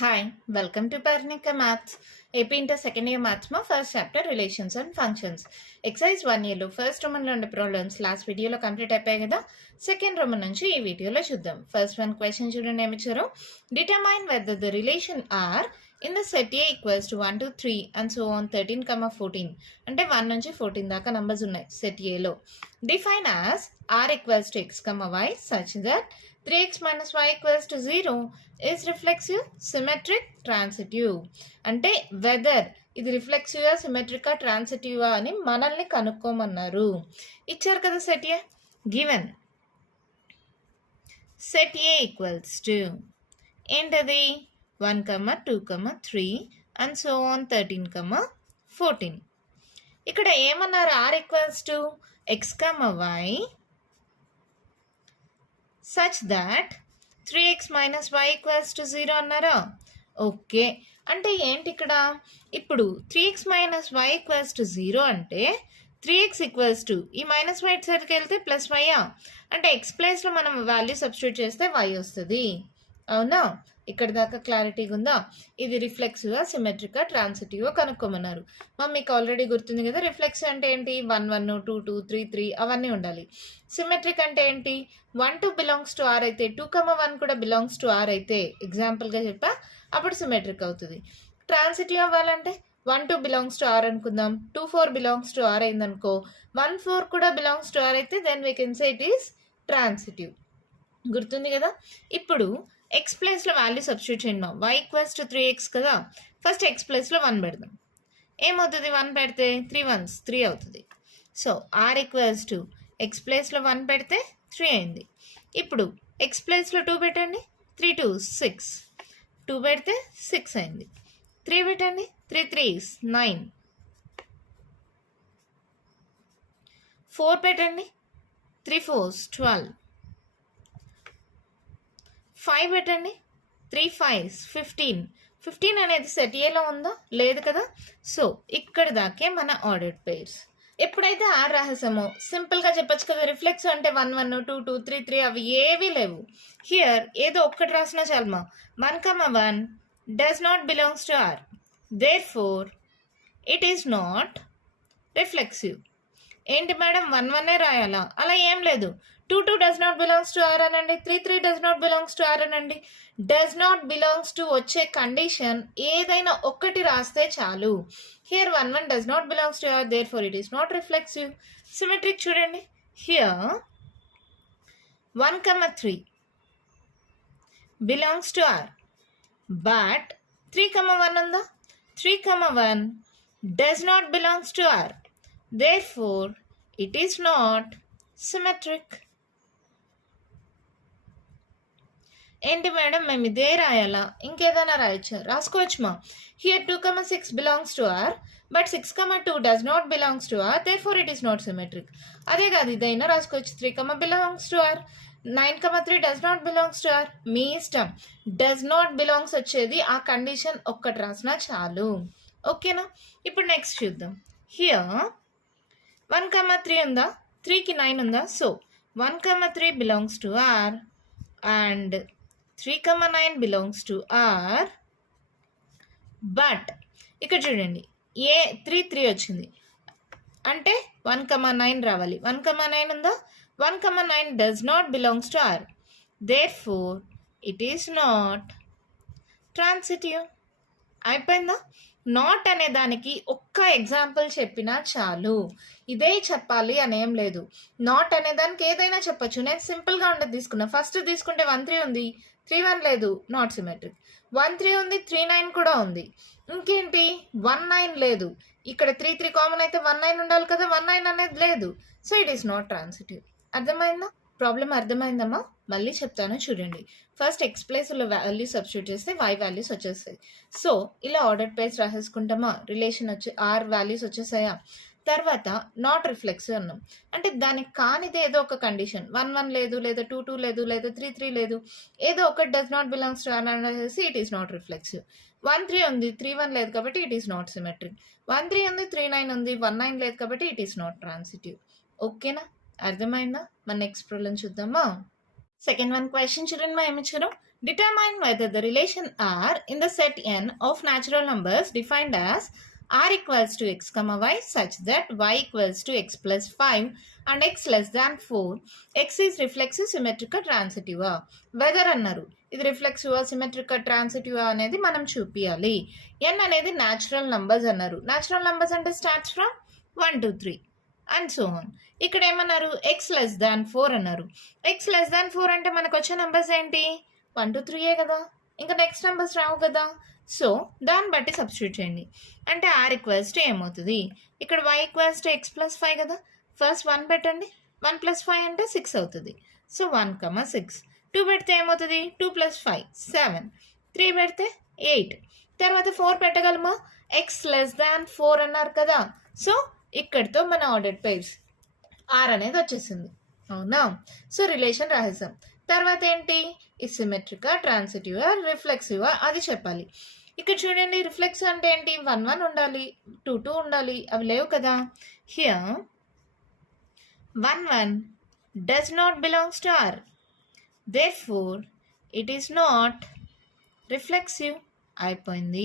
Hi, welcome to Parnika Maths. AP Inter second year maths ma first chapter relations and functions. Exercise 1 year lo first Roman lo unde problems last video lo complete అయిపోయాయి కదా. Second Roman నుంచి ఈ వీడియోలో చూద్దాం. First one question చూడండి ఏమి ఇచ్చారు. Determine whether the relation R in the set A equals to 1 to 3 and so on 13, 14 అంటే 1 నుంచి 14 దాకా నంబర్స్ ఉన్నాయి సెట్ ఏలో. Define as R equals to X, y such that 3x minus y equals to 0 is reflexive, symmetric, transitive. అంటే weather ఇది రిఫ్లెక్సివా, సిమెట్రికా, ట్రాన్సిటివా అని మనల్ని కనుక్కోమన్నారు. ఇచ్చారు కదా set A. Given set A equals to ఏంటది 1, 2, 3 అండ్ సో ఆన్ 13, 14. ఇక్కడ ఏమన్నారు? R equals to X, y such that 3x minus y equals to 0 అన్నారా? ఓకే, అంటే ఏంటి ఇక్కడ? ఇప్పుడు 3x minus y equals to 0 అంటే 3x equals to ఈ మైనస్ y సైడ్కి వెళ్తే ప్లస్ y అంటే x ప్లేస్లో మనం వాల్యూ సబ్స్టిట్యూట్ చేస్తే y వస్తుంది. అవునా? ఇక్కడ దాకా క్లారిటీగా ఉందా? ఇది రిఫ్లెక్సివా, సిమెట్రికా, ట్రాన్సిటివా కనుక్కోమన్నారు. మీకు ఆల్రెడీ గుర్తుంది కదా. రిఫ్లెక్సివ్ అంటే ఏంటి? 1, 1, 2, 2, 3, 3 అవన్నీ ఉండాలి. సిమెట్రిక్ అంటే ఏంటి? 1, 2 బిలాంగ్స్ టు ఆర్ అయితే 2, 1 కూడా బిలాంగ్స్ టు ఆర్ అయితే ఎగ్జాంపుల్గా చెప్పా, అప్పుడు సిమెట్రిక్ అవుతుంది. ట్రాన్సిటివ్ అవ్వాలంటే 1, 2 బిలాంగ్స్ టు ఆర్ అనుకుందాం, 2, 4 బిలాంగ్స్ టు ఆర్ అయిందనుకో, 1, 4 కూడా బిలాంగ్స్ టు ఆర్ అయితే then we can say it is transitive. గుర్తుంది కదా. ఇప్పుడు ఎక్స్ ప్లేస్లో వాల్యూ సబ్స్టిట్యూట్ చేయండి. వై ఈక్వల్స్ టు 3x కదా. ఫస్ట్ ఎక్స్ ప్లేస్లో 1 పెడదాం. ఏమవుతుంది? 1 పెడితే 3 1s 3 అవుతుంది. So R equals to x ప్లేస్లో 1 పెడితే 3 అయింది. ఇప్పుడు ఎక్స్ ప్లేస్లో 2 పెట్టండి. 3 2s 6, 2 పెడితే 6 అయింది. 3 పెట్టండి. 3 3s 9, 4 పెట్టండి. 3 4s 12, 5 పెట్టండి. 3 5s 15. 15 అనేది సెట్ ఏలో ఉందా? లేదు కదా. సో ఇక్కడ దాకే మన ఆర్డర్డ్ పెయిర్స్. ఎప్పుడైతే ఆర్ రాసేసామో సింపుల్గా చెప్పచ్చు కదా. రిఫ్లెక్స్ అంటే 1 1, 2 2, 3 3 అవి ఏవీ లేవు. హియర్ ఏదో ఒక్కటి రాసినా చాలమా. 1, 1 does not belongs to R, therefore it is not reflexive. ఏంటి మేడం 1 1 రాయాలా? అలా ఏం లేదు. 2 2 does not belongs to R అనండి. 3 3 does not belongs to R అనండి. డస్ నాట్ బిలాంగ్స్ టు వచ్చే కండిషన్ ఏదైనా ఒక్కటి రాస్తే చాలు. Here 1 1 does not belongs to R, therefore it is not reflexive. Symmetric చూడండి. Here 1, 3 belongs to R, but 3, 1 ఉందా? 3, 1 does not belongs to R, therefore it is not symmetric. ఏంటి మేడం మేము ఇదే రాయాలా? ఇంకేదైనా రాయొచ్చా? రాసుకోవచ్చుమా. Here 2, 6 belongs to R, but 6, 2 does not belongs to R, therefore it is not symmetric. అదే కాదు ఇదైనా రాసుకోవచ్చు. 3, belongs to R, 9, 3 does not belongs to R. మీ ఇష్టం. డస్ నాట్ బిలాంగ్స్ వచ్చేది ఆ కండిషన్ ఒక్కటి రాసినా చాలు. ఓకేనా? ఇప్పుడు నెక్స్ట్ చూద్దాం. హియర్ 1, 3 ఉందా? 3కి 9 ఉందా? So 1, 3 belongs to R and 3, 9 belongs to R. But ఇక్కడ చూడండి, 3 3 వచ్చింది అంటే 1, 9 రావాలి. 1, 9 ఉందా? 1, 9 does not belongs to R, therefore it is not transitive. అయిపోయిందా? నాట్ అనే దానికి ఒక్క ఎగ్జాంపుల్ చెప్పినా చాలు. ఇదే చెప్పాలి అనేం లేదు. నాట్ అనే దానికి ఏదైనా చెప్పచ్చు. నేను సింపుల్గా ఉండదు తీసుకున్నా. ఫస్ట్ తీసుకుంటే 1 3 ఉంది, 3 1 లేదు, నాట్ సిమెట్రిక్. 1 3 ఉంది, 3 9 కూడా ఉంది. ఇంకేంటి? 1 9 లేదు. ఇక్కడ 3 3 కామన్ అయితే 1 9 ఉండాలి కదా. 1 9 అనేది లేదు. So it is not transitive. అర్థమైందా? ప్రాబ్లం అర్థమైందమ్మా? మళ్ళీ చెప్తాను చూడండి. ఫస్ట్ ఎక్స్ ప్లేస్లో వాల్యూ సబ్స్టిట్యూట్ చేస్తే వై వాల్యూస్ వచ్చేస్తాయి. సో ఇలా ఆర్డర్ పేస్ రాసేసుకుంటామా. రిలేషన్ వచ్చి ఆర్ వాల్యూస్ వచ్చేసాయా. తర్వాత నాట్ రిఫ్లెక్సివ్ అన్నాం అంటే దానికి కానిది ఏదో ఒక కండిషన్. 1 1 లేదు, లేదా 2 2 లేదు, లేదా 3 3 లేదు, ఏదో ఒకటి does not belongs to R అనేసి ఇట్ ఈస్ నాట్ రిఫ్లెక్సివ్. 1 3 ఉంది, 3 1 లేదు కాబట్టి ఇట్ ఈస్ నాట్ సిమెట్రిక్. 1 3 ఉంది, 3 9 ఉంది, 1 9 లేదు కాబట్టి ఇట్ ఈస్ నాట్ ట్రాన్సిటివ్. ఓకేనా? అర్థమైందా? మన నెక్స్ట్ ప్రాబ్లం చూద్దామా. సెకండ్ వన్ క్వశ్చన్ చూడండి. మా ఏమి ఇచ్చారు. Determine whether the relation R in the set n of natural numbers defined as R equals to x comma y such that y equals to x plus 5 and x less than 4, x is reflexive, symmetric, transitive. Whether అన్నారు ఇది reflexive, symmetric, transitive అనేది మనం చూపించాలి. n అనేది natural numbers అన్నారు. Natural numbers అంటే starts from 1 to 3 and so on. ఇక్కడ ఏమన్నారు, ఎక్స్ లెస్ దాన్ 4 అన్నారు. ఎక్స్ లెస్ దాన్ 4 అంటే మనకు వచ్చే నెంబర్స్ ఏంటి, 1 to 3 కదా, ఇంకా నెక్స్ట్ నెంబర్స్ రావు కదా. సో దాన్ని బట్టి సబ్స్టిట్యూట్ చేయండి. అంటే ఆర్ ఈక్వల్స్ టు ఏమవుతుంది, ఇక్కడ y equals to x plus 5 కదా, ఫస్ట్ 1 పెట్టండి, 1 + 5 అంటే 6 అవుతుంది. సో 1, 6. 2 పెడితే ఏమవుతుంది, 2 + 5 7, 3 పెడితే 8. తర్వాత 4 పెట్టగలమా, ఎక్స్ లెస్ దాన్ 4 అన్నారు కదా. సో ఇక్కడితో మన ఆర్డర్డ్ పేర్స్ ఆర్ అనేది వచ్చేసింది, అవునా. సో రిలేషన్ రాసేసాం. తర్వాత ఏంటి, ఈ సిమెట్రికా, ట్రాన్సిటివా, రిఫ్లెక్సివా అది చెప్పాలి. ఇక్కడ చూడండి, రిఫ్లెక్సివ్ అంటే ఏంటి, 1 1 ఉండాలి, 2 2 ఉండాలి, అవి లేవు కదా. Here 1 1 does not belongs to R, therefore it is not reflexive అయిపోయింది.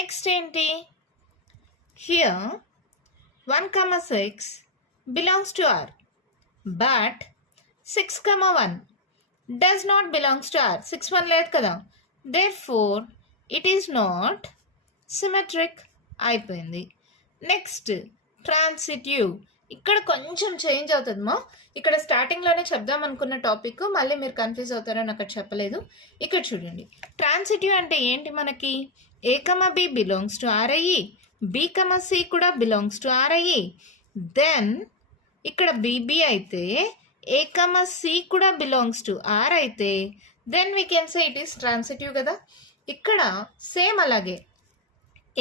నెక్స్ట్ ఏంటి, here 1, 6 belongs to R, but 6, 1 does not belongs to R. 6 1 లేదు కదా, therefore it is not symmetric అయిపోయింది. నెక్స్ట్ ట్రాన్సిటివ్, ఇక్కడ కొంచెం చేంజ్ అవుతుందమ్మా. ఇక్కడ స్టార్టింగ్లోనే చెప్దాం అనుకున్న టాపిక్ మళ్ళీ మీరు కన్ఫ్యూజ్ అవుతారని అక్కడ చెప్పలేదు. ఇక్కడ చూడండి, ట్రాన్సిటివ్ అంటే ఏంటి, మనకి A comma B belongs to R అయ్యి, బి కమా సి కూడా బిలాంగ్స్ టు ఆర్ అయ్యి, దెన్ ఇక్కడ బీబీ అయితే ఏ కమా సి కూడా బిలాంగ్స్ టు ఆర్ అయితే then we can say it is transitive కదా. ఇక్కడ సేమ్ అలాగే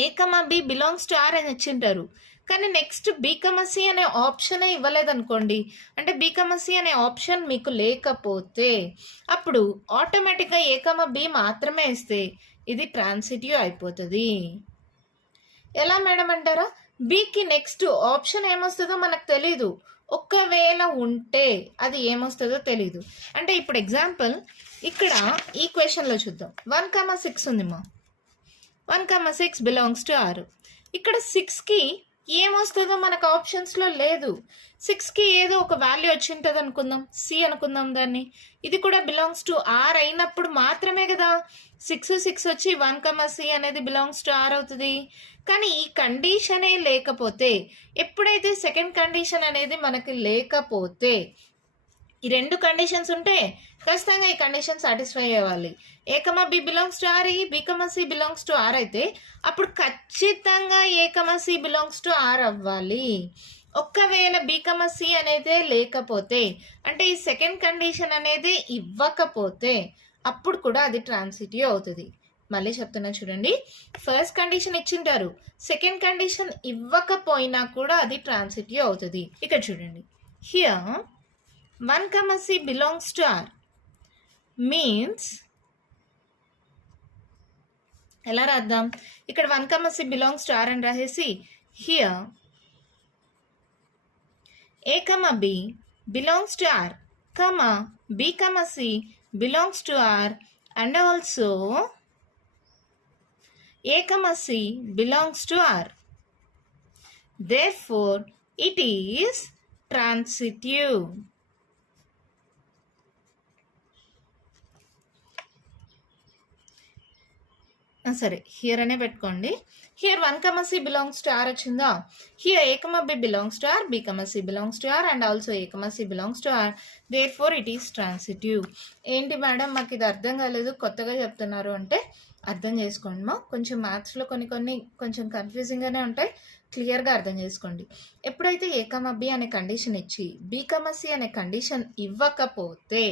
A comma B belongs to R అని ఇచ్చింటారు, కానీ నెక్స్ట్ బి కమా సి అనే ఆప్షనే ఇవ్వలేదనుకోండి, అంటే బి కమా సి అనే ఆప్షన్ మీకు లేకపోతే అప్పుడు ఆటోమేటిక్గా ఏ కమా బి మాత్రమే ఇస్తే ఇది ట్రాన్సిటివ్ అయిపోతుంది. ఎలా మేడం అంటారా, బికి నెక్స్ట్ ఆప్షన్ ఏమొస్తుందో మనకు తెలీదు, ఒకవేళ ఉంటే అది ఏమొస్తుందో తెలీదు. అంటే ఇప్పుడు ఎగ్జాంపుల్ ఇక్కడ ఈ క్వశ్చన్లో చూద్దాం, 1, 6 ఉంది మా, 1, 6 బిలాంగ్స్ టు ఆర్. ఇక్కడ 6కి ఏమొస్తుందో మనకు ఆప్షన్స్లో లేదు. 6కి ఏదో ఒక వాల్యూ వచ్చి ఉంటుంది అనుకుందాం, సి అనుకుందాం దాన్ని. ఇది కూడా బిలాంగ్స్ టు ఆర్ అయినప్పుడు మాత్రమే కదా 6 6 వచ్చి 1, సి అనేది బిలాంగ్స్ టు ఆర్ అవుతుంది. కానీ ఈ కండిషనే లేకపోతే, ఎప్పుడైతే సెకండ్ కండిషన్ అనేది మనకి లేకపోతే, ఈ రెండు కండిషన్స్ ఉంటే ఖచ్చితంగా ఈ కండిషన్ సాటిస్ఫై అవ్వాలి. A comma B belongs to R అయ్యి, B comma C belongs to R అయితే అప్పుడు ఖచ్చితంగా A comma C belongs to R అవ్వాలి. ఒక్కవేళ బి కమా సి అనేది లేకపోతే, అంటే ఈ సెకండ్ కండిషన్ అనేది ఇవ్వకపోతే అప్పుడు కూడా అది ట్రాన్సిటివ్ అవుతుంది. మళ్ళీ చెప్తున్నా చూడండి, ఫస్ట్ కండిషన్ ఇచ్చింటారు, సెకండ్ కండిషన్ ఇవ్వకపోయినా కూడా అది ట్రాన్సిటివ్ అవుతుంది. ఇక్కడ చూడండి, here 1, c belongs to R means ఎలా రాద్దాం, ఇక్కడ 1, c belongs to R అని రాసేసి here a, b belongs to R, b, c belongs to R and also a, c belongs to R. Therefore, it is transitive. సరే, here అనే పెట్టుకోండి. Here 1, c belongs to R వచ్చిందా, here a, b belongs to R, b, c belongs to R and also a, c belongs to R. Therefore, it is transitive. ఏంటి madam మాకు ఇది అర్థం కాలేదు, కొత్తగా చెప్తున్నారు అంటే అర్థం చేసుకోండి మా. కొంచెం మ్యాథ్స్లో కొన్ని కొంచెం కన్ఫ్యూజింగ్గానే ఉంటాయి, క్లియర్గా అర్థం చేసుకోండి. ఎప్పుడైతే ఏ, బి అనే కండిషన్ ఇచ్చి బి, సి అనే కండిషన్ ఇవ్వకపోతే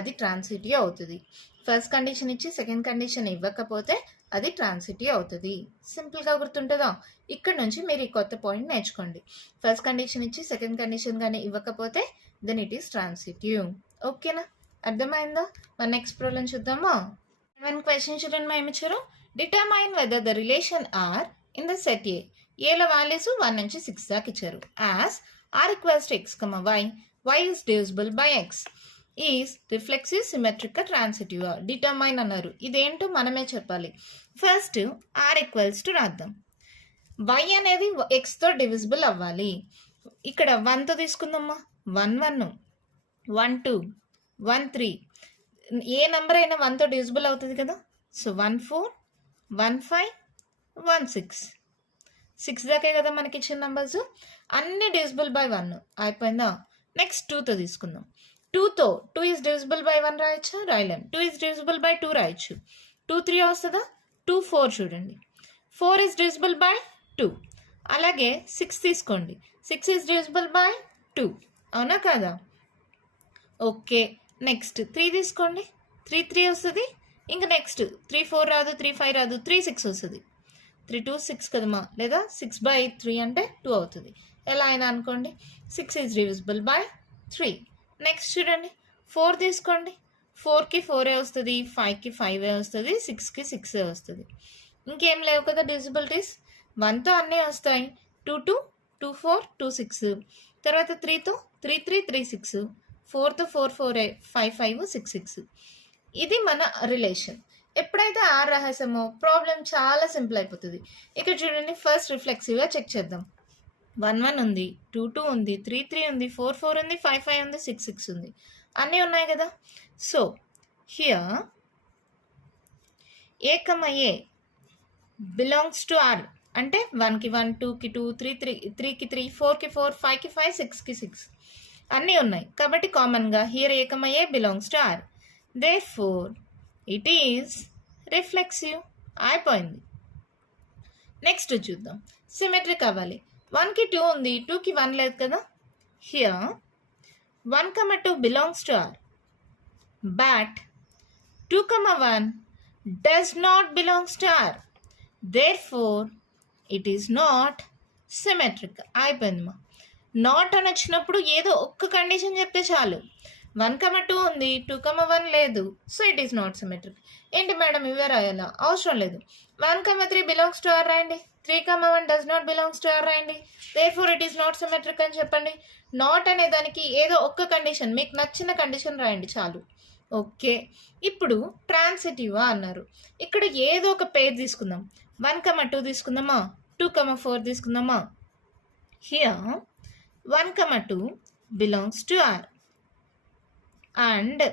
అది ట్రాన్సిటివ్ అవుతుంది. ఫస్ట్ కండిషన్ ఇచ్చి సెకండ్ కండిషన్ ఇవ్వకపోతే అది ట్రాన్సిటివ్ అవుతుంది. సింపుల్గా గుర్తుంటుందా? ఇక్కడ నుంచి మీరు ఈ కొత్త పాయింట్ నేర్చుకోండి. ఫస్ట్ కండిషన్ ఇచ్చి సెకండ్ కండిషన్ కానీ ఇవ్వకపోతే దెన్ ఇట్ ఈస్ ట్రాన్సిటివ్. ఓకేనా, అర్థమైందా? మన నెక్స్ట్ ప్రాబ్లం చూద్దామా. వన్ క్వశ్చన్ చూడండి, మా ఏమి ఇచ్చారు, determine whether the relation R in the set A, ఏల వాల్యూస్ 1 నుంచి 6 దాకా ఇచ్చారు. As R equals to X, Y, Y is divisible by X. Is reflexive, symmetric, transitive. Determine అన్నారు. ఇదేంటో మనమే చెప్పాలి. ఫస్ట్ ఆర్ ఈక్వల్స్ టు రాద్దాం. y అనేది xతో డివిజిబుల్ అవ్వాలి. ఇక్కడ 1తో తీసుకుందామా, 1 1 1 2 1 3. ఏ నెంబర్ అయినా 1తో డివిజిబుల్ అవుతుంది కదా. సో 1 4 1 5 1 6 6 దాకే కదా మనకి ఇచ్చిన నెంబర్స్. అన్ని డివిజిబుల్ బై 1 అయిపోయిందా. నెక్స్ట్ 2తో తీసుకుందాం. 2తో 2 is divisible by 1 రాయొచ్చా, రాయలేం. 2 is divisible by 2 రాయొచ్చు. 2 3 వస్తుందా, 2 4 చూడండి. 4 ఈజ్ డివిజిబుల్ బై 2. అలాగే 6 తీసుకోండి. 6 ఈజ్ డివిజిబుల్ బై 2, అవునా కాదా. ఓకే, నెక్స్ట్ 3 తీసుకోండి. 3 3 వస్తుంది. ఇంకా నెక్స్ట్ 3 4 రాదు, 3 5 రాదు, 3 6 వస్తుంది. 3 2 6 కదమ్మా, లేదా 6/3 అంటే 2 అవుతుంది. ఎలా అయినా అనుకోండి. 6 ఈజ్ డివిజిబుల్ బై 3. నెక్స్ట్ చూడండి 4 తీసుకోండి. 4కి 4 వస్తుంది, 5కి 5 వస్తుంది, 6కి 6 వస్తుంది. ఇంకేం లేవు కదా డివిజిబిలిటీస్. 1తో అన్నీ వస్తాయి. 2 2 2 4 2 6. తర్వాత 3తో 3 3 3 6. 4తో 4 4 5 5 6 6. ఇది మన రిలేషన్. ఎప్పుడైతే ఆర్ రాసామో ప్రాబ్లం చాలా సింపుల్ అయిపోతుంది. ఇక్కడ చూడండి ఫస్ట్ రిఫ్లెక్సివ్గా చెక్ చేద్దాం. 1 1 ఉంది, 2 2 ఉంది, 3 3 ఉంది, 4 4 ఉంది, 5 5 ఉంది, 6 6 ఉంది. అన్నీ ఉన్నాయి కదా. So here A belongs to R అంటే 1కి 1 2కి 2 3కి 3 4కి 4 5కి 5 6కి 6 అన్నీ ఉన్నాయి. కాబట్టి కామన్గా here A belongs to R. Therefore it is reflexive. అయిపోయింది. నెక్స్ట్ చూద్దాం. సిమెట్రిక్ అవ్వాలి. 1కి 2 ఉంది, 2కి 1 లేదు కదా. Here 1 2 belongs to R, but 2 1 does not belongs to R. Therefore, it is not symmetric. అయిపోయిందమ్మా. నాట్ అని వచ్చినప్పుడు ఏదో ఒక్క కండిషన్ చెప్తే చాలు. 1 2 ఉంది, 2 1 లేదు, so it is not symmetric. ఏంటి మేడం ఇవే రాయాలా, అవసరం లేదు. 1 3 బిలాంగ్స్ టు ఆర్ రాయండి. 3 1 does not belongs to R రాయండి. Therefore it is not symmetric అని చెప్పండి. నాట్ అనే దానికి ఏదో ఒక్క కండిషన్, మీకు నచ్చిన కండిషన్ రాయండి చాలు. ఓకే, ఇప్పుడు ట్రాన్సిటివా అన్నారు. ఇక్కడ ఏదో ఒక పేర్ తీసుకుందాం. 1 2 తీసుకుందామా, 2 4 తీసుకుందామా. Here 1 2 belongs to R and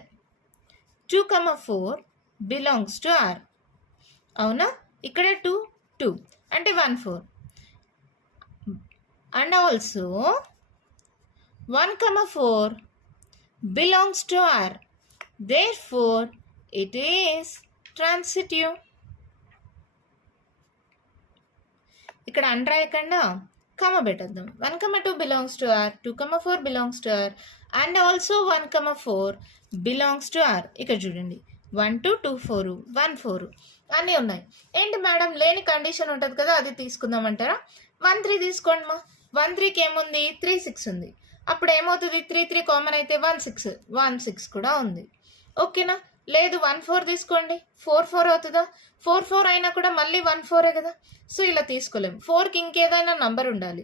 2 4 belongs to R. అవునా, ఇక్కడ 2 2 అంటే 1 4 and also 1 4 belongs to R. Therefore, it is transitive. ఇక్కడ అండ్రాయకుండా కమ పెట్టేద్దాం. 1 2 belongs to R, 2 4 belongs to R and also 1 4 belongs to R. ఇక్కడ చూడండి 1 2 2 4 1 4 అన్నీ ఉన్నాయి. ఏంటి మేడం లేని కండిషన్ ఉంటుంది కదా, అది తీసుకుందామంటారా. 1 3 తీసుకోండి మా. 1 3కి ఏముంది, 3 6 ఉంది. అప్పుడు ఏమవుతుంది, 3 3 కామన్ అయితే 1 6 కూడా ఉంది. ఓకేనా. లేదు 1 4 తీసుకోండి, 4 4 అవుతుందా. 4 4 అయినా కూడా మళ్ళీ 1 4 కదా. సో ఇలా తీసుకోలేము. 4కి ఇంకేదైనా నంబర్ ఉండాలి.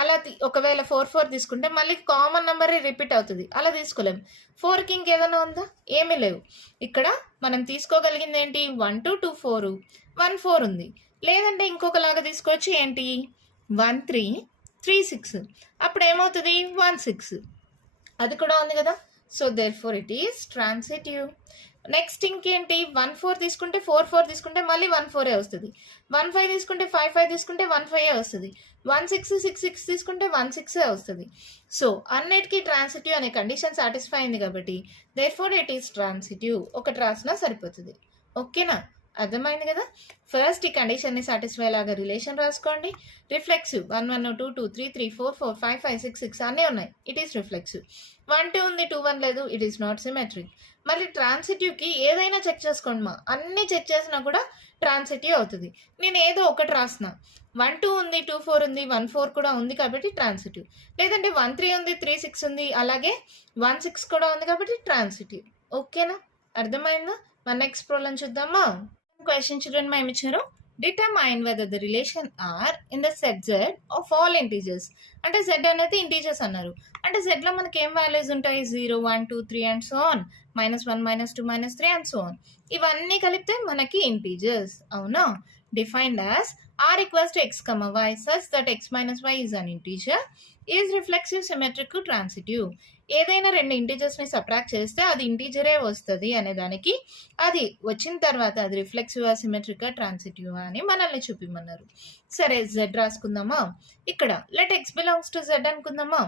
అలా ఒకవేళ 4 4 తీసుకుంటే మళ్ళీ కామన్ నెంబర్ రిపీట్ అవుతుంది. అలా తీసుకోలేము. 4కి ఇంకేదైనా ఉందా, ఏమీ లేవు. ఇక్కడ మనం తీసుకోగలిగింది ఏంటి, 1 2 2 4 1 4 ఉంది. లేదంటే ఇంకొకలాగా తీసుకోవచ్చు. ఏంటి 1 3 3 6. అప్పుడు ఏమవుతుంది 1 6. అది కూడా ఉంది కదా. So therefore it is transitive. Next ఇంకేంటి, 1 4 తీసుకుంటే 4 4 తీసుకుంటే మళ్ళీ 1 4 వస్తుంది. 1 5 తీసుకుంటే 5 5 తీసుకుంటే 1 5 వస్తుంది. 1 6 6 6 తీసుకుంటే 1 6 వస్తుంది. సో అన్నిటికీ ట్రాన్సిటివ్ అనే కండిషన్ సాటిస్ఫై అయింది కాబట్టి therefore it is transitive. ఒకటి రాసినా సరిపోతుంది. ఓకేనా, అర్థమైంది కదా. ఫస్ట్ ఈ కండిషన్ని సాటిస్ఫై లాగా రిలేషన్ రాసుకోండి. రిఫ్లెక్సివ్ 1 1 2 2 3 3 4 4 5 5 6 6 అన్నీ ఉన్నాయి. It is reflexive. 1 2 ఉంది, 2 1 లేదు, ఇట్ ఈస్ నాట్ సిమెట్రిక్. మళ్ళీ ట్రాన్సిటివ్కి ఏదైనా చెక్ చేసుకోండి మా. అన్నీ చెక్ చేసినా కూడా ట్రాన్సిటివ్ అవుతుంది. నేను ఏదో ఒకటి రాసిన 1 2 ఉంది, 2 4 ఉంది, 1 4 కూడా ఉంది కాబట్టి ట్రాన్సిటివ్. లేదంటే 1 3 ఉంది, 3 6 ఉంది, అలాగే 1 6 కూడా ఉంది కాబట్టి ట్రాన్సిటివ్. ఓకేనా, అర్థమైందా. మన నెక్స్ట్ ప్రాబ్లం చూద్దామా. క్వశ్చన్ చూడండి, మేము ఇచ్చారు determine whether the relation R in the set Z of all integers. అంటే జెడ్ అనేది ఇంటీజర్స్ అన్నారు. అంటే జెడ్లో మనకి ఏం వాల్యూస్ ఉంటాయి? 0, 1, 2, 3 and so on, -1, -2, -3 and so on. ఇవన్నీ కలిపితే మనకి ఇంటీజర్స్. అవునా? Defined as r equals to x, y such that x minus y is an integer, is reflexive, symmetric, transitive. ఏదైనా రెండు ఇంటీజర్స్ని సబ్ట్రాక్ట్ చేస్తే అది ఇంటీజరే వస్తుంది అనే దానికి అది వచ్చిన తర్వాత అది రిఫ్లెక్సివ్, సిమెట్రిక్, ట్రాన్సిటివ్ అని మనల్ని చూపిమన్నారు. సరే, జెడ్ రాసుకుందామా? ఇక్కడ let X belongs to Z అనుకుందామా?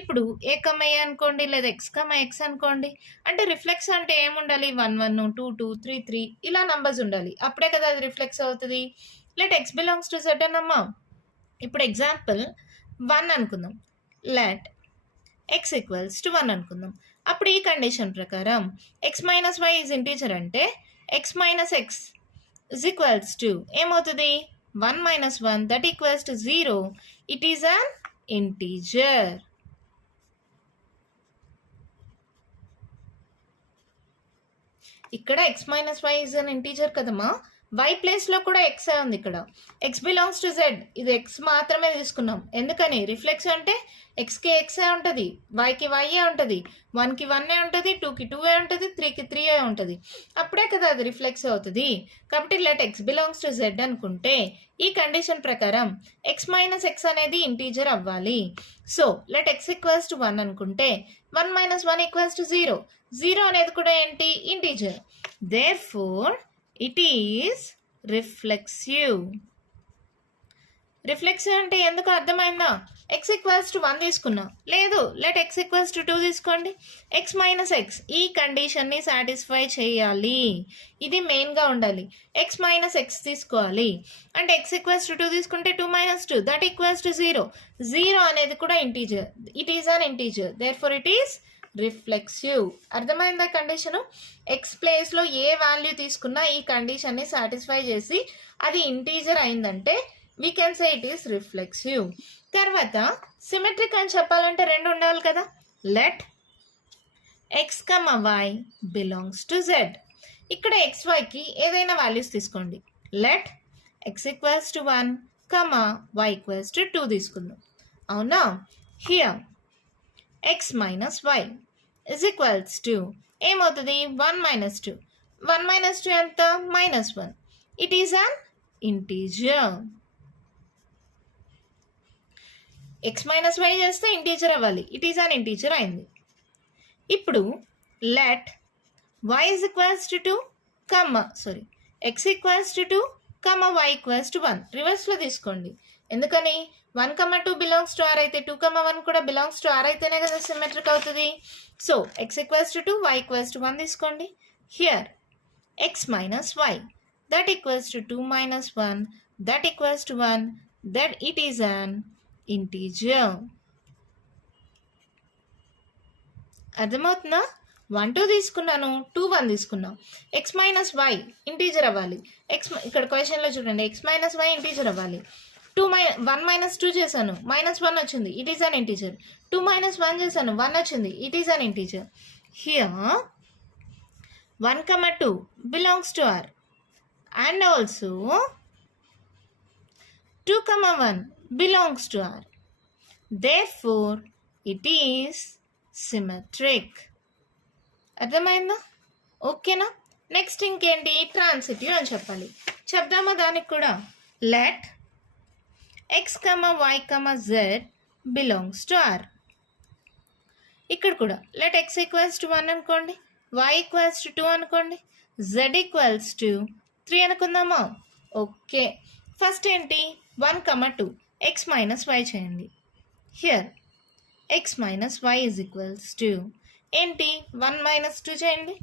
ఇప్పుడు ఏ ఏ అనుకోండి, లేదా ఎక్స్ అనుకోండి. అంటే రిఫ్లెక్స్ అంటే ఏముండాలి? 1 1, 2 2, 3 3 ఇలా నంబర్స్ ఉండాలి. అప్పుడే కదా అది రిఫ్లెక్స్ అవుతుంది. Let X belongs to Z అన్నమ్మా. ఇప్పుడు ఎగ్జాంపుల్ 1 అనుకుందాం. లెట్ ఎక్స్ ఈక్వల్స్ టు 1 అనుకుందాం. అప్పుడు ఈ కండిషన్ ప్రకారం X minus why is integer అంటే X minus X is equals to ఏమవుతుంది? 1 - 1 that equals to 0. It is an integer. ఇక్కడ X minus why is an integer కదమ్మా. వై ప్లేస్లో కూడా ఎక్స్ ఉంది. ఇక్కడ ఎక్స్ బిలాంగ్స్ టు జెడ్, ఇది ఎక్స్ మాత్రమే తీసుకున్నాం. ఎందుకని? రిఫ్లెక్స్ అంటే ఎక్స్కి ఎక్సే ఉంటుంది, వైకి వైఏ ఉంటుంది, 1కి 1ఏ ఉంటుంది, 2కి 2ఏ ఉంటుంది, 3కి 3ఏ ఉంటుంది. అప్పుడే కదా అది రిఫ్లెక్స్ అవుతుంది. కాబట్టి let X belongs to Z అనుకుంటే ఈ కండిషన్ ప్రకారం ఎక్స్ మైనస్ ఎక్స్ అనేది ఇంటీజర్ అవ్వాలి. So let x equals to 1 అనుకుంటే 1 - 1 ఈక్వల్స్ టు 0. 0 అనేది కూడా ఏంటి? Integer. Therefore it is reflexive. Reflexive అంటే ఎందుకు అర్థమైందా? ఎక్స్ ఈక్వల్స్ టు 1 తీసుకున్నా, లేదు లెట్ ఎక్స్ ఈక్వల్స్ టు 2 తీసుకోండి. ఎక్స్ మైనస్ ఎక్స్ ఈ కండిషన్ని సాటిస్ఫై చేయాలి. ఇది మెయిన్గా ఉండాలి. ఎక్స్ మైనస్ ఎక్స్ తీసుకోవాలి అంటే ఎక్స్ ఈక్వల్స్ టు 2 తీసుకుంటే 2 - 2 దట్ ఈక్వల్స్ టు 0. 0 అనేది కూడా integer. It is an integer. Therefore it is reflexive. అర్థమైందా కండిషను? ఎక్స్ ప్లేస్లో ఏ వాల్యూ తీసుకున్నా ఈ కండిషన్ని సాటిస్ఫై చేసి అది ఇంటీజర్ అయిందంటే we can say it is reflexive. తర్వాత సిమెట్రిక్ అని చెప్పాలంటే రెండు ఉండాలి కదా. Let x y belongs to Z. ఇక్కడ ఎక్స్ వైకి ఏదైనా వాల్యూస్ తీసుకోండి. Let x equals to 1, y equals to 2 తీసుకుందాం. అవునా? Here X minus y is equals to ఏమవుతుంది? 1 - 2. 1 - 2 ఎంత? -1. It is an integer. X minus y చేస్తే ఇంటీజర్ అవ్వాలి. ఇట్ ఈస్ అన్ ఇంటీజర్ అయింది. ఇప్పుడు let y is equals to 2, x equals to 2, y equals to 1. రివర్స్లో తీసుకోండి. ఎందుకని? 1, 2 బిలాంగ్స్ టు ఆర్ అయితే 2, 1 కూడా బిలాంగ్స్ టు ఆర్ అయితేనే కదా సిమెట్రిక్ అవుతుంది. So x equals to 2, y equals to 1 తీసుకోండి. Here X minus y that equals to 2 - 1 that equals to 1 that it is an integer. అర్థమవుతుందా? 1 2 తీసుకున్నాను, 2 1 తీసుకున్నాం. ఎక్స్ మైనస్ వై ఇంటీజర్ అవ్వాలి. ఇక్కడ క్వశ్చన్లో చూడండి, ఎక్స్ మైనస్ వై ఇంటీజర్ అవ్వాలి. 1 - 2 చేశాను, -1 వచ్చింది. It is an integer. 2 - 1 చేశాను, 1 వచ్చింది. It is an integer. Here 1, 2 belongs to R and also 2, 1 belongs to R. Therefore it is symmetric. అర్థమైందా? ఓకేనా? నెక్స్ట్ ఇంకేంటి? ట్రాన్సిటివ్ అని చెప్పాలి. చెప్దామా దానికి కూడా? Let x y z belongs to R. ఇక్కడ కూడా లెట్ ఎక్స్ ఈక్వల్స్ టు 1 అనుకోండి, వై ఈక్వల్స్ టు 2 అనుకోండి, జెడ్ ఈక్వల్స్ టు 3 అనుకుందామా? ఓకే. ఫస్ట్ ఏంటి? 1, 2 ఎక్స్ మైనస్ వై చేయండి. Here X minus why is equals to ఏంటి? 1 - 2 చేయండి,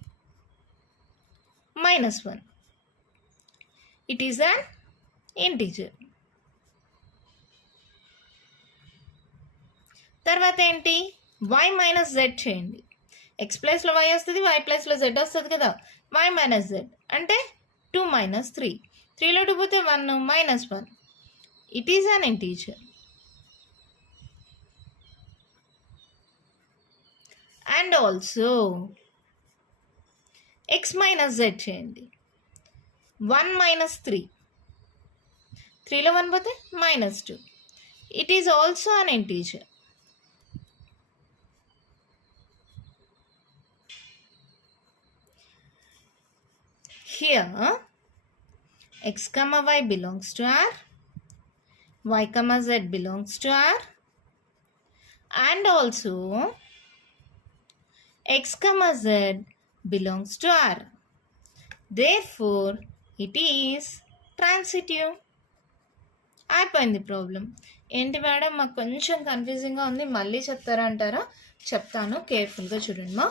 -1. It is an integer. తర్వాత ఏంటి? వై మైనస్ జెడ్ చేయండి. ఎక్స్ ప్లేస్లో వై వస్తుంది, వై ప్లేస్లో జెడ్ వస్తుంది కదా. వై మైనస్ జెడ్ అంటే 2 - 3. 3లో 2 పోతే 1 -1. It is an integer. And also X minus Z చేయండి. 1 - 3 3లో 1 పోతే -2. It is also an integer. Here x comma y belongs to R, y comma z belongs to R, and also x comma z belongs to R. Therefore, it is transitive. అయిపోయింది problem. ఏంటి madam మాకు కొంచెం కన్ఫ్యూజింగ్గా ఉంది, మళ్ళీ చెప్తారా అంటారా? చెప్తాను, కేర్ఫుల్గా చూడండి. మా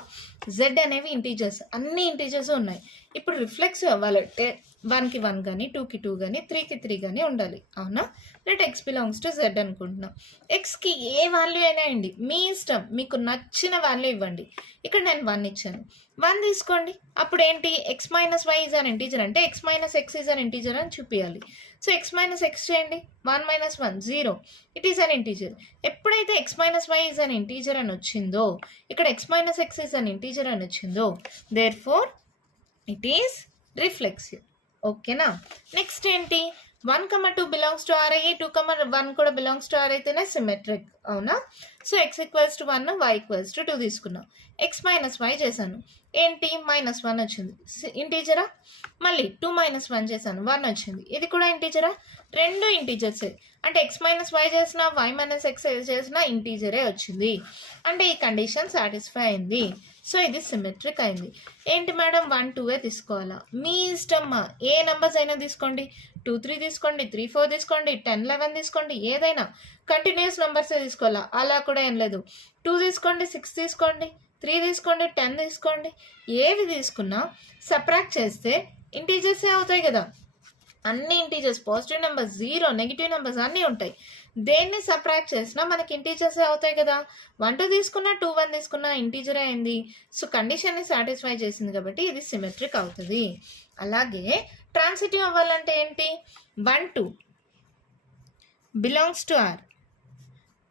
జెడ్ అనేవి ఇంటీజర్స్, అన్ని ఇంటీజర్స్ ఉన్నాయి. ఇప్పుడు రిఫ్లెక్సివ్ అవ్వాలంటే 1కి 1 కానీ 2కి 2 కానీ 3కి 3 కానీ ఉండాలి, అవునా? Let X belongs to Z అనుకుంటున్నాం. ఎక్స్కి ఏ వాల్యూ అయినా అండి, మీ ఇష్టం, మీకు నచ్చిన వాల్యూ ఇవ్వండి. ఇక్కడ నేను 1 ఇచ్చాను, 1 తీసుకోండి. అప్పుడు ఏంటి, X minus why is an integer అంటే X minus X is an integer అని చూపించాలి. సో ఎక్స్ మైనస్ ఎక్స్ చేయండి, 1 - 1 0, ఇట్ ఈస్ అన్ ఇంటీజర్. ఎప్పుడైతే x minus why is an integer అని వచ్చిందో, ఇక్కడ X minus X is an integer అని వచ్చిందో, therefore it is reflexive. ఓకేనా? నెక్స్ట్ ఏంటి, 1, 2 బిలాంగ్స్ టు ఆర్ అయ్యి 2, 1 కూడా బిలాంగ్స్ టు ఆర్ అయితేనే సిమెట్రిక్, అవునా? So x equals to 1, y equals to 2 తీసుకున్నాం. ఎక్స్ మైనస్ వై చేశాను, ఏంటి -1 వచ్చింది, ఇంటీజరా. మళ్ళీ 2 - 1 చేశాను, 1 వచ్చింది, ఇది కూడా ఇంటీజరా. రెండు ఇంటీజర్సే అంటే ఎక్స్ మైనస్ వై చేసిన వై మైనస్ ఎక్స్ చేసిన ఇంటీజరే వచ్చింది అంటే ఈ కండిషన్ సాటిస్ఫై అయింది. సో ఇది సిమెట్రిక్ అయింది. ఏంటి మేడం 1, 2 తీసుకోవాలా? మీ ఇష్టమ్మా, ఏ నెంబర్స్ అయినా తీసుకోండి, 2, 3 తీసుకోండి, 3, 4 తీసుకోండి, 10, 11 తీసుకోండి, ఏదైనా కంటిన్యూస్ నెంబర్సే తీసుకోవాలా, అలా కూడా ఏం లేదు. 2 తీసుకోండి, 6 తీసుకోండి, 3 తీసుకోండి, 10 తీసుకోండి, ఏవి తీసుకున్నా సబ్ట్రాక్ట్ చేస్తే ఇంటీజర్సే అవుతాయి కదా. అన్ని integers, positive numbers, 0, negative numbers అన్నీ ఉంటాయి. దేన్ని సబ్ట్రాక్ట్ చేసినా మనకి ఇంటీజర్సే అవుతాయి కదా. 1, 2 తీసుకున్నా 2, 1 తీసుకున్నా ఇంటీజరే అయింది. సో కండిషన్ని సాటిస్ఫై చేసింది కాబట్టి ఇది సిమెట్రిక్ అవుతుంది. అలాగే ట్రాన్సిటివ్ అవ్వాలంటే ఏంటి, 1, 2 belongs to R,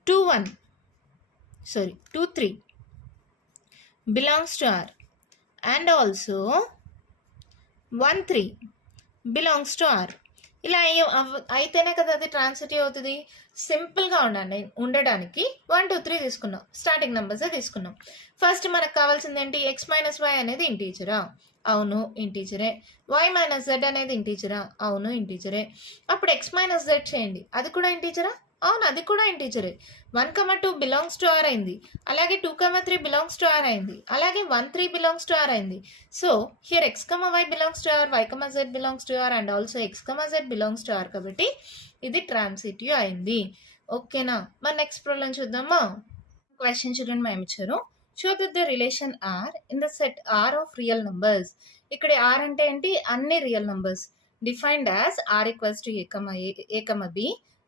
2, 3 belongs to R, and also 1, 3 belongs to R. ఇలా అయితేనే కదా అది ట్రాన్సిటివ్ అవుతుంది. సింపుల్గా ఉండడానికి 1, 2, 3 తీసుకున్నాం, స్టార్టింగ్ నెంబర్సే తీసుకున్నాం. ఫస్ట్ మనకు కావాల్సింది ఏంటి, ఎక్స్ మైనస్ వై అనేది ఇంటీజరా, అవును ఇంటీజరే. వై మైనస్ జెడ్ అనేది ఇంటీజరా, అవును ఇంటీజరే. అప్పుడు ఎక్స్ మైనస్ జెడ్ చేయండి, అది కూడా ఇంటీజరా, అవును అది కూడా ఇంటీజరే. 1, 2 బిలాంగ్స్ టు ఆర్ అయింది, అలాగే 2, 3 బిలాంగ్స్ టు ఆర్ అయింది, అలాగే 1, 3 బిలాంగ్స్ టు ఆర్ అయింది. So here x y belongs to R, y z belongs to R, and also x z belongs to R, కాబట్టి ఇది ట్రాన్సిటివ్ అయింది. ఓకేనా? మరి నెక్స్ట్ ప్రాబ్లం చూద్దామా. క్వశ్చన్ చూడండి, మేము ఇచ్చారు, show that the relation R in the set R of real numbers. ఇక్కడ ఆర్ అంటే ఏంటి, అన్ని real numbers, defined as R equals to a, b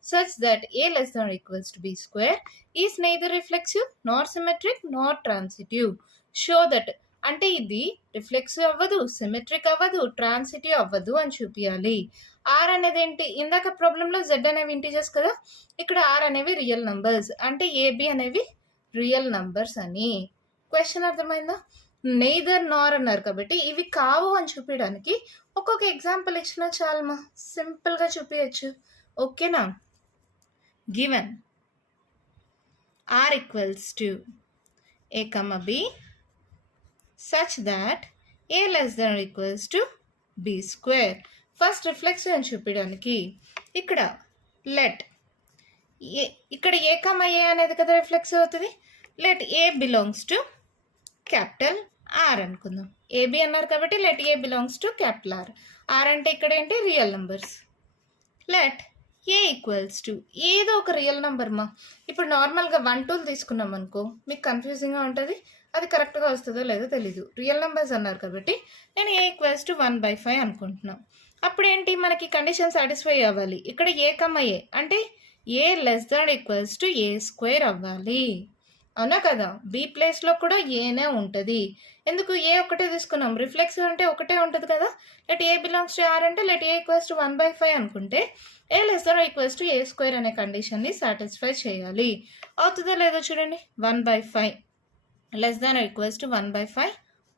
such that a less than or equals to b square is neither reflexive nor symmetric nor transitive. Show that అంటే ఇది reflexive అవ్వదు, symmetric అవ్వదు, transitive అవ్వదు అని చూపించాలి. Are అనేది ఏంటి, ఇందాక ప్రాబ్లంలో జెడ్ అనేవి ఇంటీజర్స్ కదా, ఇక్కడ ఆర్ అనేవి రియల్ నంబర్స్ అంటే ఏబి అనేవి రియల్ నంబర్స్ అని. క్వశ్చన్ అర్థమైందా? నెయిదర్ నార్ అన్నారు కాబట్టి ఇవి కావు అని చూపించడానికి ఒక్కొక్క ఎగ్జాంపుల్ ఇచ్చినా చాలమ్మా, సింపుల్గా చూపించచ్చు. ఓకేనా? Given r equals to a, b such that a less than or equals to b square. First reflexive అని చూపించడానికి ఇక్కడ లెట్ ఏ, ఇక్కడ ఏ, ఏ అనేది కదా రిఫ్లెక్సివ్ అవుతుంది. Let A belongs to capital R అనుకుందాం. ఏబి అన్నారు కాబట్టి let A belongs to capital R. R అంటే ఇక్కడ ఏంటి, real numbers. Let A equals to ఏదో ఒక రియల్ నెంబర్ మా. ఇప్పుడు నార్మల్గా 1, 2 తీసుకున్నాం అనుకో, మీకు కన్ఫ్యూజింగ్గా ఉంటుంది, అది కరెక్ట్గా వస్తుందో లేదో తెలీదు. రియల్ నెంబర్స్ అన్నారు కాబట్టి నేను ఏ ఈక్వల్స్ టు 1/5 అనుకుంటున్నాను. అప్పుడు ఏంటి, మనకి కండిషన్ సాటిస్ఫై అవ్వాలి. ఇక్కడ ఏ, ఏ అంటే A less than equals to A square అవ్వాలి, అవునా కదా. బి ప్లేస్లో కూడా ఏనే ఉంటుంది, ఎందుకు ఏ ఒకటే తీసుకున్నాం, రిఫ్లెక్సివ్ అంటే ఒకటే ఉంటుంది కదా. Let A belongs to R అంటే లెట్ ఏ ఈక్వల్స్ టు 1/5 అనుకుంటే A less than equals to A square అనే కండిషన్ని సాటిస్ఫై చేయాలి. అవుతుందో లేదో చూడండి. 1/5 less than equals to 1/5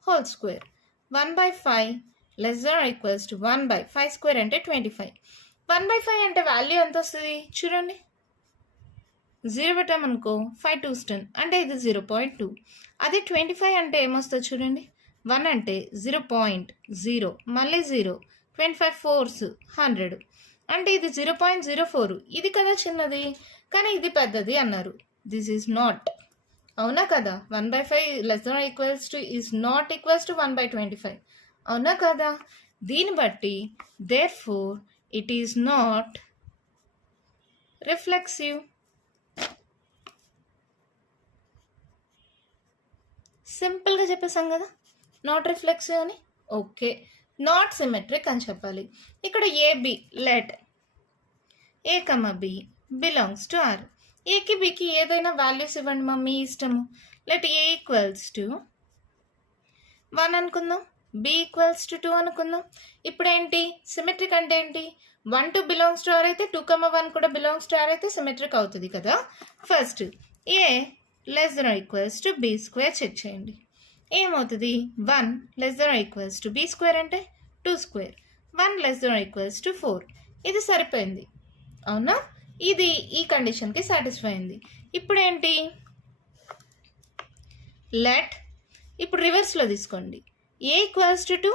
whole square. 1/5 less than equals to 1/5 square అంటే 25. 1/5 అంటే వాల్యూ ఎంత వస్తుంది చూడండి. 0 పెట్టామనుకో 5 2s 10 అంటే ఇది 0.2. అదే 25 అంటే ఏమొస్తుంది చూడండి. 1 అంటే 0.0 మళ్ళీ 0 25 4s 100 అంటే ఇది 0.04. ఇది కదా చిన్నది, కానీ ఇది పెద్దది అన్నారు. This is not. అవునా కదా? 1/5 less than equals to is not equals to 1/25. అవునా కదా? దీన్ని బట్టి therefore it is not reflexive. సింపుల్గా చెప్పేసాం కదా నాట్ రిఫ్లెక్సివ్ అని. ఓకే, నాట్ సిమెట్రిక్ అని చెప్పాలి. ఇక్కడ a b let a comma b belongs to R. ఏకి బికి ఏదైనా వాల్యూస్ ఇవ్వండి మా మీ ఇష్టము. లెట్ ఏ ఈక్వల్స్ టు 1 అనుకుందాం, బి ఈక్వల్స్ టు 2 అనుకుందాం. ఇప్పుడు ఏంటి సిమెట్రిక్ అంటే ఏంటి? 1 2 బిలాంగ్స్ టు ఆర్ అయితే 2, 1 కూడా బిలాంగ్స్ టు ఆర్ అయితే సిమెట్రిక్ అవుతుంది కదా. First a less than equals to B square check చేయండి. ఏమవుతుంది? 1 less than equals to B square అంటే 2 square. 1 less than equals to 4. ఇది సరిపోయింది. అవునా? ఇది ఈ కండిషన్కి సాటిస్ఫై అయింది. ఇప్పుడు ఏంటి? లెట్ ఇప్పుడు రివర్స్లో తీసుకోండి. A equals to 2,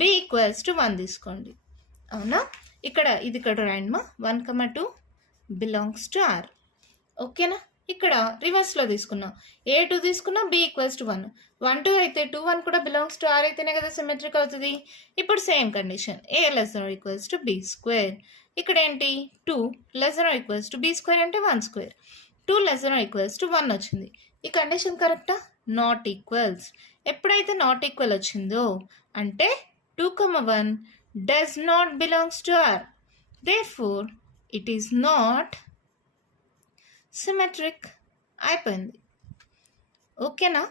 B equals to 1 తీసుకోండి. అవునా? ఇక్కడ రాయండి. 1, 2 బిలాంగ్స్ టు ఆర్. ఓకేనా? ఇక్కడ రివర్స్లో తీసుకున్నాం. ఏ 2 తీసుకున్నాం, బి ఈక్వల్స్ టు 1. 1 2 అయితే 2 1 కూడా బిలాంగ్స్ టు ఆర్ అయితేనే కదా సిమెట్రిక్ అవుతుంది. ఇప్పుడు same condition a less than equals to B square. ఇక్కడ ఏంటి? 2 less than equals to B square అంటే 1 square. 2 less than equals to 1 వచ్చింది. ఈ కండిషన్ కరెక్టా? Not equals. ఎప్పుడైతే నాట్ ఈక్వల్ వచ్చిందో అంటే 2, 1 does not belongs to R. Therefore it is not symmetric. అయిపోయింది. ఓకేనా?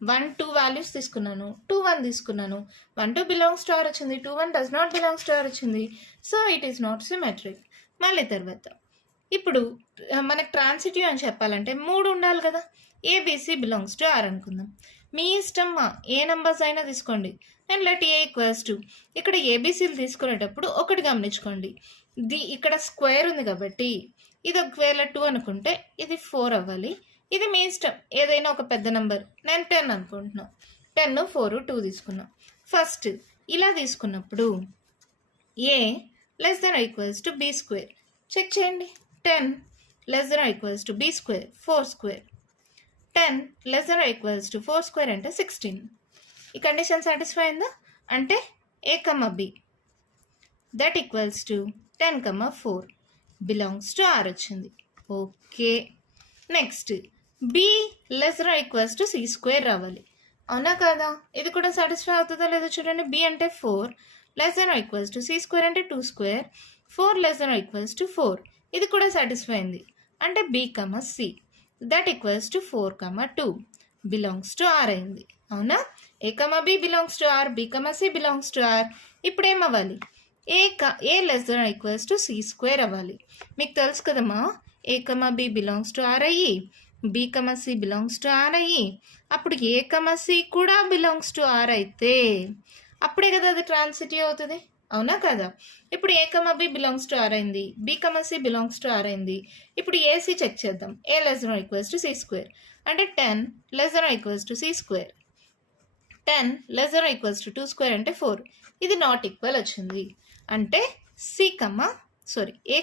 1 2 వాల్యూస్ తీసుకున్నాను, 2 1 తీసుకున్నాను. 1 2 బిలాంగ్స్ టు ఆర్ వచ్చింది, 2 1 does not belongs to R వచ్చింది. So it is not symmetric. మళ్ళీ తర్వాత ఇప్పుడు మనకు ట్రాన్సిటివ్ అని చెప్పాలంటే 3 ఉండాలి కదా. ఏబిసి బిలాంగ్స్ టు ఆర్ అనుకుందాం. మీ ఇష్టం, ఏ నెంబర్స్ అయినా తీసుకోండి. And let A equals to ఇక్కడ ఏబిసిలు తీసుకునేటప్పుడు ఒకటి గమనించుకోండి. ఇక్కడ స్క్వేర్ ఉంది కాబట్టి ఇది ఒకవేళ 2 అనుకుంటే ఇది 4 అవ్వాలి. ఇది మీ ఇష్టం, ఏదైనా ఒక పెద్ద నెంబర్. నేను 10 అనుకుంటున్నాను. 10 4 2 తీసుకున్నాం. ఫస్ట్ ఇలా తీసుకున్నప్పుడు A less than equals to B square check చేయండి. 10 less than equals to B square 4 square. 10 less than equals to 4 square అంటే 16. ఈ కండిషన్ సాటిస్ఫై అయిందా? అంటే A comma B that equals to 10, 4 belongs to R వచ్చింది. Okay, next B less than equals to C square రావాలి. అవునా కదా? ఇది కూడా సాటిస్ఫై అవుతుందా లేదో చూడండి. బి అంటే 4 less than equals to C square అంటే 2 square. 4 less than equals to 4. ఇది కూడా సాటిస్ఫై అయింది. అంటే B C that equals to 4, 2 belongs to R అయింది. అవునా? A B belongs to R, B C belongs to R. ఇప్పుడు ఏమవ్వాలి? A less than equals to C square అవ్వాలి. మీకు తెలుసు కదమ్మా, A B belongs to R అయ్యి B C belongs to R అయ్యి అప్పుడు ఏ సి కూడా బిలాంగ్స్ టు ఆర్ అయితే అప్పుడే కదా అది ట్రాన్సిటివ్ అవుతుంది. అవునా కదా? ఇప్పుడు A B belongs to R అయింది, B C belongs to R అయింది. ఇప్పుడు ఏసీ చెక్ చేద్దాం. A less than equals to C square అంటే 10 less than equals to C square. 10 less than equals to 2 square అంటే 4. ఇది నాట్ ఈక్వల్ వచ్చింది. అంటే A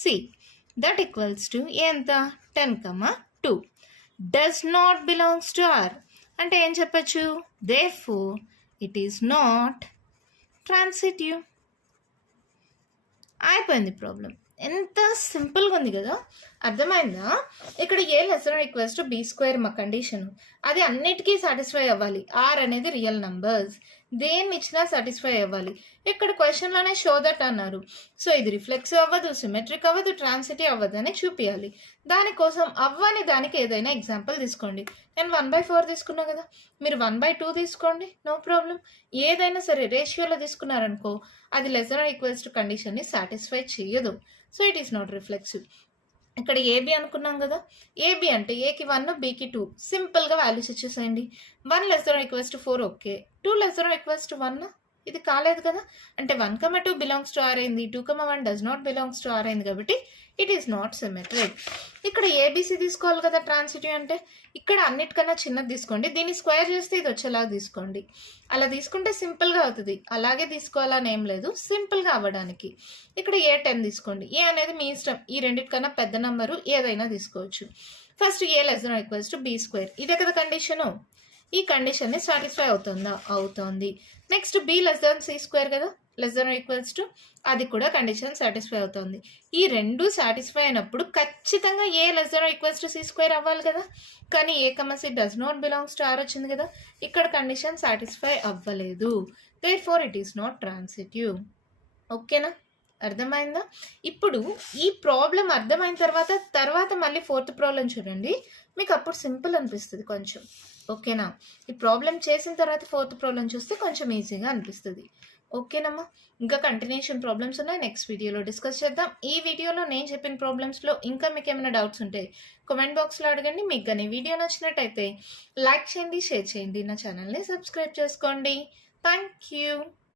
C that equals to ఎంత? 10, 2 does not belongs to R. అంటే ఏం చెప్పచ్చు? Therefore it is not transitive. అయిపోయింది ప్రాబ్లం. ఎంత సింపుల్గా ఉంది కదా, అర్థమైందా? ఇక్కడ A less than equals to B square మా కండిషన్, అది అన్నిటికీ సాటిస్ఫై అవ్వాలి. ఆర్ అనేది రియల్ నంబర్స్, దేన్ని ఇచ్చినా సాటిస్ఫై అవ్వాలి. ఇక్కడ క్వశ్చన్లోనే షో దట్ అన్నారు. సో ఇది రిఫ్లెక్సివ్ అవ్వదు, సిమెట్రిక్ అవ్వదు, ట్రాన్సిటివ్ అవ్వదు అని చూపించాలి. దానికోసం అవ్వని దానికి ఏదైనా ఎగ్జాంపుల్ తీసుకోండి. నేను 1/4 తీసుకున్నా కదా, మీరు 1/2 తీసుకోండి, నో ప్రాబ్లం. ఏదైనా సరే రేషియోలో తీసుకున్నారనుకో అది లెస్ దెన్ ఈక్వల్స్ టు కండిషన్ని సాటిస్ఫై చేయదు. So it is not reflexive. ఇక్కడ ఏబి అనుకున్నాం కదా, ఏబి అంటే ఏకి 1 బికి 2. సింపుల్గా వాల్యూస్ ఇచ్చేసేయండి. 1 less than equals to 4 okay, 2 less than equals to 1 ఇది కాలేదు కదా, అంటే 1, 2 బిలాంగ్స్ టు ఆర్ అయింది, 2, 1 does not belongs to R అయింది కాబట్టి ఇట్ ఈస్ నాట్ సిమెట్రిక్. ఇక్కడ ఏబీసీ తీసుకోవాలి కదా ట్రాన్సిటివ్ అంటే, ఇక్కడ అన్నిటికన్నా చిన్నది తీసుకోండి, దీన్ని స్క్వేర్ చేస్తే ఇది వచ్చేలాగా తీసుకోండి. అలా తీసుకుంటే సింపుల్గా అవుతుంది, అలాగే తీసుకోవాలని ఏం లేదు, సింపుల్గా అవ్వడానికి. ఇక్కడ A10 తీసుకోండి, ఏ అనేది మీ ఇష్టం, ఈ రెండింటికన్నా పెద్ద నెంబరు ఏదైనా తీసుకోవచ్చు. ఫస్ట్ A <= B², ఇదే కదా కండిషను, ఈ కండిషన్ని సాటిస్ఫై అవుతుందా, అవుతుంది. నెక్స్ట్ B C² కదా, <= అది కూడా కండిషన్ సాటిస్ఫై అవుతుంది. ఈ రెండు సాటిస్ఫై అయినప్పుడు ఖచ్చితంగా A <= C² అవ్వాలి కదా, కానీ A, C does not belongs to R వచ్చింది కదా, ఇక్కడ కండిషన్ సాటిస్ఫై అవ్వలేదు, therefore it is not transitive. ఓకేనా, అర్థమైందా? ఇప్పుడు ఈ ప్రాబ్లం అర్థమైన తర్వాత మళ్ళీ ఫోర్త్ ప్రాబ్లం చూడండి, మీకు అప్పుడు సింపుల్ అనిపిస్తుంది కొంచెం. ఓకేనా, ఈ ప్రాబ్లం చేసిన తర్వాత ఫోర్త్ ప్రాబ్లం చూస్తే కొంచెం ఈజీగా అనిపిస్తుంది. ఓకేనమ్మా, ఇంకా కంటిన్యూషన్ ప్రాబ్లమ్స్ ఉన్నాయి, నెక్స్ట్ వీడియోలో డిస్కస్ చేద్దాం. ఈ వీడియోలో నేను చెప్పిన ప్రాబ్లమ్స్లో ఇంకా మీకు ఏమైనా డౌట్స్ ఉంటే కామెంట్ బాక్స్లో అడగండి. మీకు కానీ వీడియో నచ్చినట్టయితే లైక్ చేయండి, షేర్ చేయండి, నా ఛానల్ని సబ్స్క్రైబ్ చేసుకోండి. Thank you.